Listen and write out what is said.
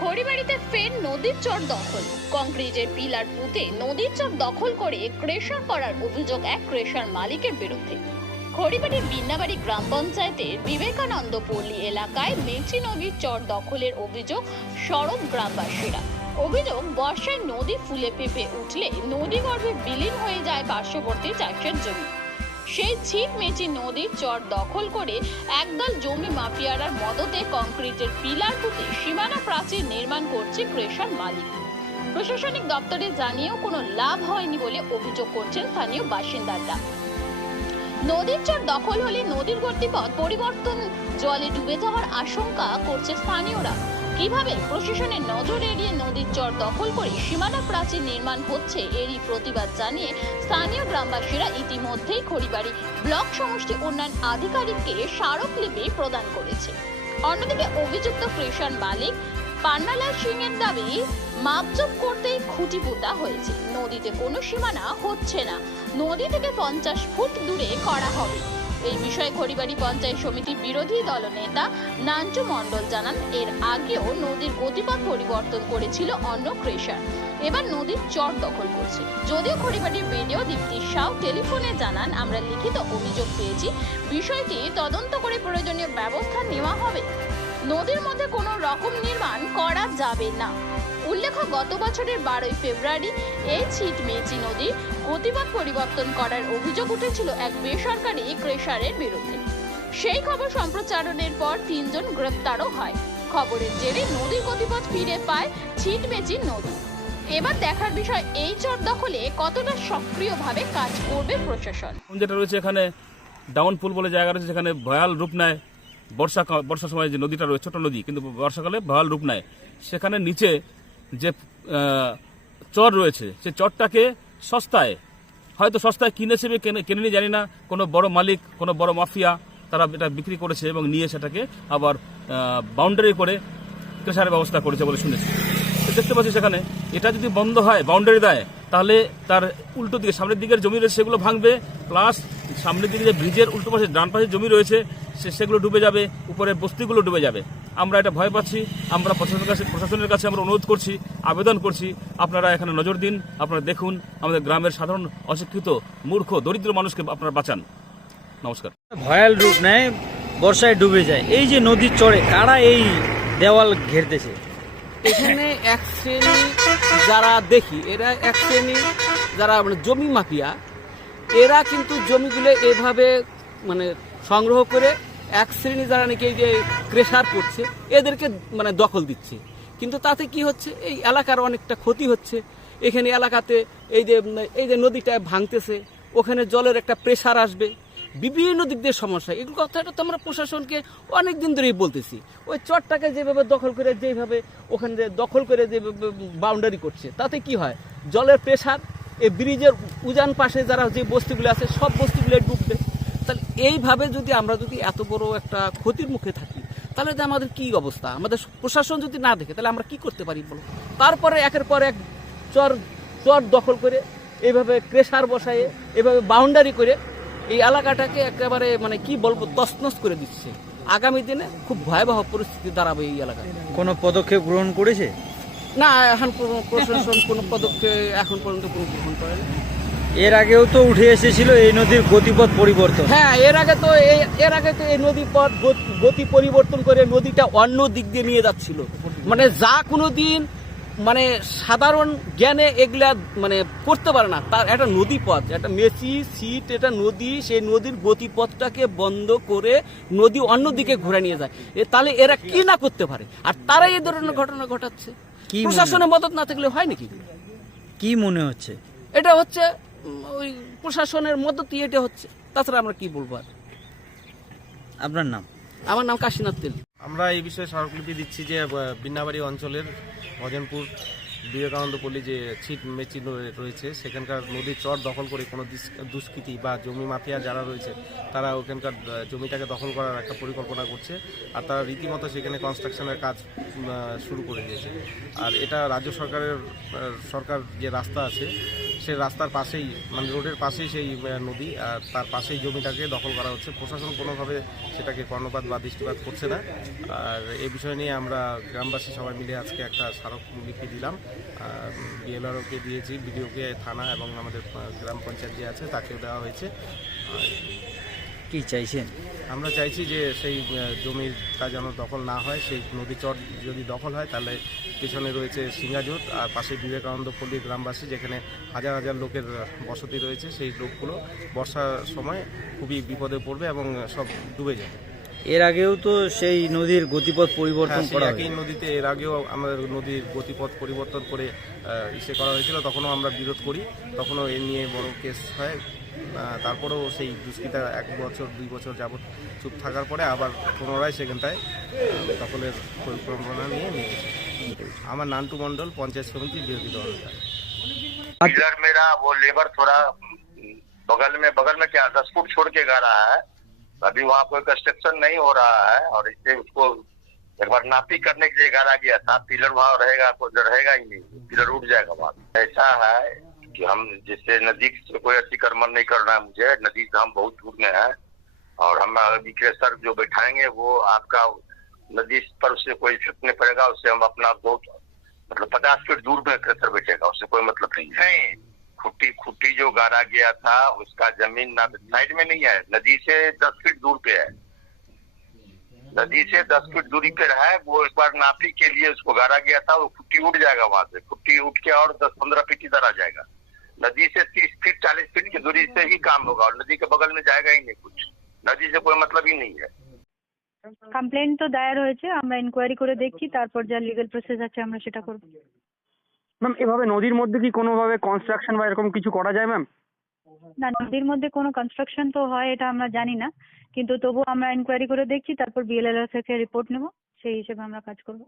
খড়িবাড়িতে ফের নদীর চর দখল। কংক্রিটের পিলার পুঁতে নদীর চর দখল করে ক্রেশার করার অভিযোগ এক ক্রেশার মালিকের বিরুদ্ধে। খড়িবাড়ির বিন্নাবাড়ি গ্রাম পঞ্চায়েতের বিবেকানন্দ পল্লী এলাকায় মেচি নদীর চর দখলের অভিযোগ সরব গ্রামবাসীরা। অভিযোগ, বর্ষায় নদী ফুলে পেঁপে উঠলে নদী গর্ভে বিলীন হয়ে যায় পার্শ্ববর্তী চাষের জমি। সেই ছিপ মেচি নদীর চর দখল করে একদল জমি মাফিয়ারার মদতে কংক্রিটের পিলার পুঁতে সীমানা প্রাচীর নির্মাণ করছে ক্রেশার মালিক। প্রশাসনিক দপ্তরে জানিয়েও কোনো লাভ হয়নি বলে অভিযোগ করছেন স্থানীয় বাসিন্দারা। নদীর চর দখল হলে নদীর গতিপথ পরিবর্তন জলে ডুবে যাওয়ার আশঙ্কা করছে স্থানীয়রা। কীভাবে প্রশাসনের নজর এড়িয়ে নদীর চর দখল করে সীমানা প্রাচীর নির্মাণ হচ্ছে এরই প্রতিবাদ জানিয়ে স্থানীয় গ্রামবাসীরা ইতিমধ্যেই খড়িবাড়ি ব্লক সমষ্টি উন্নয়ন আধিকারিককে স্মারকলিপি প্রদান করেছে। অন্যদিকে অভিযুক্ত কৃষণ মালিক পান্নালাল সিং এর দাবি মাপজোপ করতেই খুঁটি পোতা হয়েছে। নদীতে কোনো সীমানা হচ্ছে না। নদী থেকে পঞ্চাশ ফুট দূরে করা হবে। এই বিষয়ে খড়িবাড়ি পঞ্চায়েত সমিতির বিরোধী দলনেতা নাঞ্চু মণ্ডল জানান, এর আগেও নদীর গতিপথ পরিবর্তন করেছিল অন্য ক্রেশার। এবার নদীর চর দখল করছে। যদিও খড়িবাড়ির ভিডিও দীপ্তি সাউ টেলিফোনে জানান, আমরা লিখিত অভিযোগ পেয়েছি, বিষয়টি তদন্ত করে প্রয়োজনীয় ব্যবস্থা নেওয়া হবে। নদীর মধ্যে কোনো রকম নির্মাণ করা যাবে না। উল্লেখ্য গত বছরের বারোই ফেব্রুয়ারি এই ছিটমেচি নদীর গতিপথ পরিবর্তন করার অভিযোগ উঠেছিল এক বেসরকারি ক্রেশারের বিরুদ্ধে। সেই খবর সম্প্রচারণের পর তিনজন গ্রেপ্তারও হয়। খবরের জেরে নদীর গতিপথ ফিরে পায় ছিটমেচি নদী। এবার দেখার বিষয়, এই চর দখলে কতটা সক্রিয়ভাবে কাজ করবে প্রশাসন? যেটা রয়েছে এখানে ডাউনপুল বলে জায়গা রয়েছে, যেখানে ভয়াল রূপ নেয় বর্ষা বর্ষার সময় যে নদীটা রয়েছে, ছোট নদী, কিন্তু বর্ষাকালে ভয়াল রূপ নেয়। সেখানে নিচে যে চর রয়েছে, সে চরটাকে সস্তায়, হয়তো সস্তায় কিনেছে কেনে, কেনেনি জানি না, কোনো বড় মালিক, কোনো বড় মাফিয়া তারা এটা বিক্রি করেছে এবং নিয়ে সেটাকে আবার বাউন্ডারি করে ক্রেশারের ব্যবস্থা করেছে বলে শুনেছি। দেখতে পাচ্ছি সেখানে, এটা যদি বন্ধ হয় বাউন্ডারি দেয়, তাহলে তার উল্টো দিকে, সামনের দিকের জমি রয়েছে, সেগুলো ভাঙবে প্লাস সামনের দিকে যে ব্রিজের উল্টো পাশে, ডান পাশে জমি রয়েছে, সে, সেগুলো ডুবে যাবে, উপরের বস্তিগুলো ডুবে যাবে। আমরা এটা ভয় পাচ্ছি আমরা প্রশাসনের কাছে প্রশাসনের কাছে আমরা অনুরোধ করছি আবেদন করছি আপনারা এখানে নজর দিন আপনারা দেখুন আমাদের গ্রামের সাধারণ অশিক্ষিত মূর্খ দরিদ্র মানুষকে আপনারা বাঁচান। নমস্কার। ভয়াল রূপ নেয় বর্ষায় ডুবে যায়। এই যে নদীর চড়ে কারা এই দেওয়াল ঘেরতেছে? এখানে এক শ্রেণি যারা দেখি এরা এক শ্রেণি যারা মানে জমি মাফিয়া এরা কিন্তু জমিগুলো এভাবে মানে সংগ্রহ করে এক শ্রেণি যারা নাকি এই যে ক্রেশার করছে, এদেরকে মানে দখল দিচ্ছে। কিন্তু তাতে কি হচ্ছে? এই এলাকার অনেকটা ক্ষতি হচ্ছে। এখানে এলাকাতে এই যে এই যে নদীটা ভাঙতেছে, ওখানে জলের একটা প্রেশার আসবে। বিভিন্ন দিক দিয়ে সমস্যা। এগুলো কথাটা তো আমরা প্রশাসনকে অনেক দিন ধরেই বলতেছি। ওই চরটাকে যেভাবে দখল করে, যেভাবে ওখানে যে দখল করে যে বাউন্ডারি করছে, তাতে কি হয়? জলের প্রেশার এই ব্রিজের উজান পাশে যারা যে বস্তিগুলো আছে, সব বস্তিগুলো ডুববে। তাহলে এইভাবে যদি আমরা যদি এত বড় একটা ক্ষতির মুখে থাকি তাহলে যে আমাদের কি অবস্থা? আমাদের প্রশাসন যদি না দেখে তাহলে আমরা কি করতে পারি বলো? তারপরে একের পর এক চর চর দখল করে এইভাবে ক্রেশার বসায়ে এভাবে বাউন্ডারি করে এই এলাকাটাকে একেবারে মানে কি বলব তছনছ করে দিচ্ছে। আগামী দিনে খুব ভয়াবহ পরিস্থিতি দাঁড়াবে এই এলাকায়। কোনো পদক্ষেপ গ্রহণ করেছে? না এখন প্রশাসন কোনো পদক্ষেপ এখন পর্যন্ত কোনো গ্রহণ করেনি। এর আগেও তো উঠে এসেছিল এই নদীর গতিপথ পরিবর্তন। হ্যাঁ এর আগে তো এর আগে তো এই নদী পথ গতি পরিবর্তন করে নদীটা অন্য দিক দিয়ে নিয়ে যাচ্ছিল। মানে যা কোনো দিন মানে সাধারণ জ্ঞানে এগুলা মানে করতে পারে না। তার একটা নদী পথ একটা মেসি সিট এটা নদী সেই নদীর গতিপথটাকে বন্ধ করে নদী অন্য দিকে ঘুরে নিয়ে যায়। এ তাহলে এরা কি না করতে পারে? আর তারাই এই ধরনের ঘটনা ঘটাচ্ছে। প্রশাসনের মদত না থাকলে হয় নাকি? কি মনে হচ্ছে? এটা হচ্ছে ওই প্রশাসনের মদতই এটা হচ্ছে। তাছাড়া আমরা কি বলব আর? আপনার নাম? আমার নাম কাশীনাথ তেল। আমরা এই বিষয়ে স্মারকলিপি দিচ্ছি যে বিন্নাবাড়ি অঞ্চলের ভজনপুর বিবেকানন্দ পল্লী যে ছিট মেচি রয়েছে সেখানকার নদীর চর দখল করে কোনো দুষ্কৃতি বা জমি মাফিয়া যারা রয়েছে তারা ওখানকার জমিটাকে দখল করার একটা পরিকল্পনা করছে আর তারা রীতিমতো সেখানে কনস্ট্রাকশনের কাজ শুরু করে দিয়েছে। আর এটা রাজ্য সরকারের সরকার যে রাস্তা আছে সে রাস্তার পাশেই মানে রোডের পাশেই সেই নদী, আর তার পাশেই জমিটাকে দখল করা হচ্ছে। প্রশাসন কোনোভাবে সেটাকে কর্ণপাত বা দৃষ্টিপাত করছে না। আর এই বিষয় নিয়ে আমরা গ্রামবাসী সবাই মিলে আজকে একটা স্মারক লিখে দিলাম। বিএলআরওকে দিয়েছি, বিডিওকে, থানা এবং আমাদের গ্রাম পঞ্চায়েত যে আছে তাকেও দেওয়া হয়েছে। কি চাইছেন? আমরা চাইছি যে সেই জমিটা যেন দখল না হয় সেই নদী চর যদি দখল হয় তাহলে পিছনে রয়েছে সিঙ্গাজোট আর পাশে বিবেকানন্দ পল্লী গ্রামবাসী যেখানে হাজার হাজার লোকের বসতি রয়েছে সেই লোকগুলো বর্ষার সময় খুবই বিপদে পড়বে এবং সব ডুবে যাবে। এর আগেও তো সেই নদীর গতিপথ পরিবর্তন হ্যাঁ, করা একই নদীতে এর আগেও আমাদের নদীর গতিপথ পরিবর্তন করে ইসে করা হয়েছিল। তখনও আমরা বিরোধ করি তখনও এ নিয়ে বড় কেস হয়। তারপরেও সেই দুষ্কৃতা এক বছর দুই বছর যাবৎ চুপ থাকার পরে আবার পুনরায় সেখানটায় আহ, দখলের পরিকল্পনা নিয়ে নিয়ে এসেছে আমার নান্টু মণ্ডল পঞ্চায়েত সমিতি বিরোধী দল নেতা। पिलर मेरा वो लेबर थोड़ा बगल में बगल में क्या दस फुट छोड़ के गा रहा है अभी वहाँ कोई कंस्ट्रक्शन नहीं हो रहा है और इससे उसको एक बार नापी करने के लिए गाड़ा गया था पिलर वहाँ रहेगा कोई रहेगा ही नहीं पिलर उठ जाएगा वहाँ ऐसा है कि हम जिससे नदी से कोई अतिक्रमण नहीं करना है मुझे नदी से हम बहुत दूर में है और हम अभी के सर जो बैठाएँगे वो आपका नदी पर उससे कोई इफ़ेक्ट नहीं पड़ेगा उससे हम अपना बहुत मतलब पचास फीट दूर में क्रेशर बैठेगा उससे कोई मतलब नहीं है। खुट्टी खुट्टी जो गाड़ा गया था उसका ज़मीन ना साइड में नहीं है नदी से दस फीट दूर पे है। नदी से दस फीट दूरी पे है वो एक बार नापी के लिए उसको गाड़ा गया था वो खुट्टी उठ जाएगा वहाँ से खुट्टी उठ के और दस पंद्रह फीट इधर आ जाएगा। नदी से तीस फीट चालीस फीट की दूरी से ही काम होगा और नदी के बगल में जाएगा ही नहीं कुछ नदी से कोई मतलब ही नहीं है কমপ্লেন তো দায়ের হয়েছে আমরা ইনকোয়ারি করে দেখছি তারপর যা লিগ্যাল প্রসেস আছে আমরা সেটা করব ম্যাম এভাবে নদীর মধ্যে কি কোনোভাবে কনস্ট্রাকশন বা এরকম কিছু করা যায় ম্যাম না নদীর মধ্যে কোনো কনস্ট্রাকশন তো হয় এটা আমরা জানি না কিন্তু তবু আমরা ইনকোয়ারি করে দেখছি তারপর বিএলএলআর থেকে রিপোর্ট নেব সেই হিসেবে আমরা কাজ করব